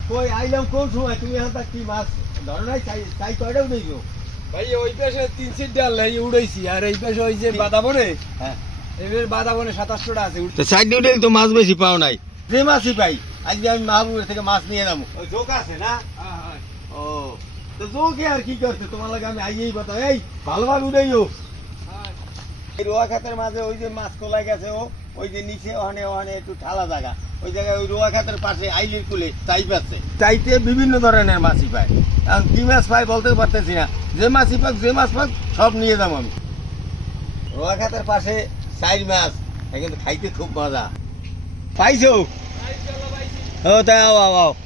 কই আইলাম কোন সময় তুমি এখন কি মাছ ধরো নাই চাই কয়টাও দেখো ভাই ওই পাশে 3 ডাল উড়াইছি আর এই পাশে ওই যে বাদা বনে হ্যাঁ এবার বাদা বনে 2700টা আছে তো সাইড উঠে তো মাছ বেশি পাও নাই যে মাছই পাই আজকে আমি মাহবুবের থেকে মাছ নিয়ে নামো ওই জোক আছে না ও তো জোকে আর কি করছে তোমার লাগে আমি আইয়েই কথা এই ভালোভাবে উড়াইও এই রোয়া খাতের মাঝে ওই যে মাছ কোলাই গেছে ও ওই যে নিচে ওখানে ওখানে একটু ঠালা জায়গা ওই জায়গায় ওই রোয়া খাতের পাশে আইলির কুলে চাই পাচ্ছে চাইতে বিভিন্ন ধরনের মাছই পায় এখন কি মাছ পাই বলতে পারতেছি না যে মাছই পাক যে মাছ পাক সব নিয়ে যাবো আমি রোয়া খাতের পাশে চাই মাছ কিন্তু খাইতে খুব মজা পাইছো ও তাই আও আও আও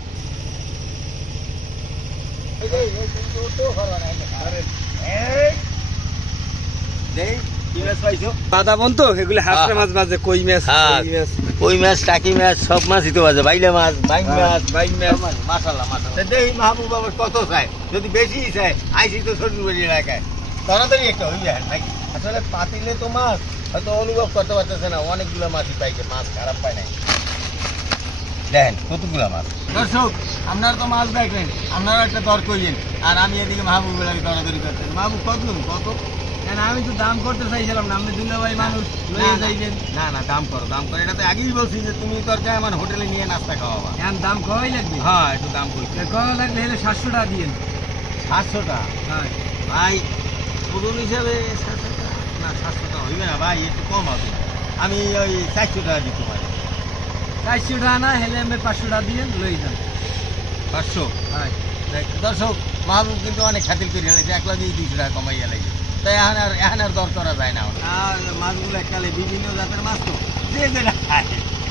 বাদা বন তো এগুলো হাঁসা মাছ বাজে কই মাছ কই মাছ টাকি মাছ সব মাছই তো বাজে বাইলা মাছ বাইং মাছ মাশাআল্লাহ মাশাআল্লাহ দেখি মাহবুব বাবা কত চাই যদি বেশি চাই আইসি তো শ্বশুরবাড়ি এলাকায় তাড়াতাড়ি একটা হয়ে যায় নাকি আসলে পাতিলে তো মাছ হয়তো অনুভব করতে পারতেছে না অনেকগুলো মাছই পাইছে মাছ খারাপ পায় নাই দেখেন কতগুলো মাছ দর্শক আপনারা তো মাছ দেখলেন আপনারা একটা দর করিয়েন আর আমি এদিকে মাহবুবের আগে দরাদরি করতেন মাহবুব কত আমি তো দাম করতে চাইছিলাম না আপনি দুলাভাই মানুষ লয়ে যাইবেন না না দাম করো এটা তো আগেই বলছি যে তুমি তরকারি আমার হোটেলে নিয়ে নাস্তা খাওয়াবা এখন দাম কমাই লাগবে হ্যাঁ একটু দাম করছি কমা লাগলে হলে 700 টাকা দিয়েন 700 টাকা হ্যাঁ ভাই ওজন হিসাবে 700 টাকা না 700 টাকা হইবে না ভাই একটু কম হবে আমি ওই 400 টাকা দিতে পারি 400 টাকা না হলে আমি 500 টাকা দিয়েন লই যান 500 হ্যাঁ দর্শক মাহবুব কিন্তু অনেক খাতির করে হেলেছে একলা দিয়ে 200 টাকা কমাইয়া লাগে তাই এখন আর দর করা যায় না আর মাছগুলো এককালে বিভিন্ন জাতের মাছ তো যে যেটা খায়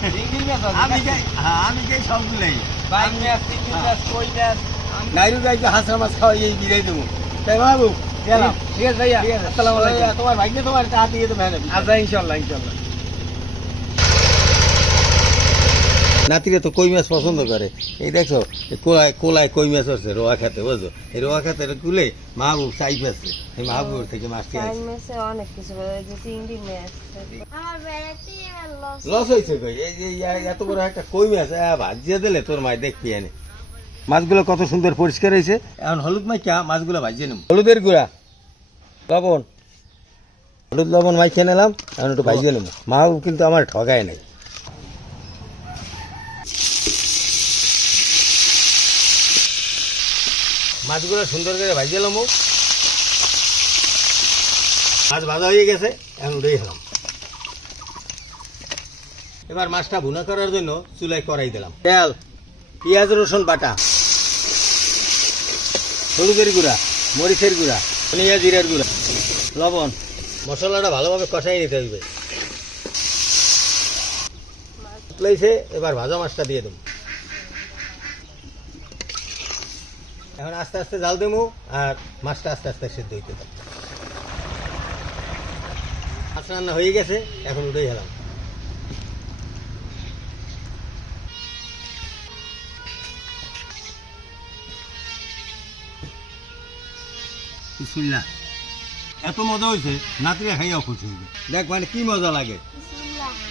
আমি যাই সবগুলাই বাইক মাছ চিংড়ি মাছ কই মাছ গাইরু গাইকে হাঁসা মাছ খাওয়াই এই বিরাই দেবো তাই বাবু গেলাম ঠিক আছে ভাইয়া আসসালামু আলাইকুম তোমার ভাইকে তোমার চা দিয়ে দেবো আচ্ছা ইনশাআল্লাহ নাতিরা তো কই মাছ পছন্দ করে এই দেখো কোলায় কই মাছ আছে রোয়া খাতে বুঝো এই রোয়া খাতে গুলে মাহবুব চাই পাচ্ছে এই মাহবুবের থেকে মাছটি আছে অনেক কিছু চিংড়ি মাছ লস হয়েছে কই এই যে এত বড় একটা কই মাছ ভাজিয়ে দিলে তোর মায় দেখবি এনে মাছগুলো কত সুন্দর পরিষ্কার হয়েছে এখন হলুদ মাইকা মাছগুলো ভাজিয়ে নেব হলুদের গুঁড়া লবণ হলুদ লবণ মাইখে নিলাম এখন একটু ভাজিয়ে নেব মাহবুব কিন্তু আমার ঠগায় নাই মাছগুলো সুন্দর করে ভাজিয়ে নেব মাছ ভাজা হয়ে গেছে এখন উঠেই গেলাম এবার মাছটা ভুনা করার জন্য চুলায় কড়াই দিলাম তেল পেঁয়াজ রসুন বাটা হলুদের গুঁড়া মরিচের গুঁড়া ধনিয়া জিরার গুঁড়া লবণ মশলাটা ভালোভাবে কষাই নিতে হইবে এবার ভাজা মাছটা দিয়ে দেবো এখন আস্তে আস্তে জাল দেবো আর মাছটা আস্তে আস্তে সিদ্ধ হইতে থাকবে মাছ রান্না হয়ে গেছে এখন উঠেই গেলাম বিসমিল্লাহ এত মজা হয়েছে নাতিরা খাইয়াও খুশি হইবে দেখ মানে কি মজা লাগে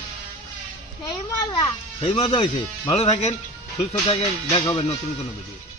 সেই মজা হয়েছে ভালো থাকেন সুস্থ থাকেন দেখা হবে নতুন কোনো ভিডিও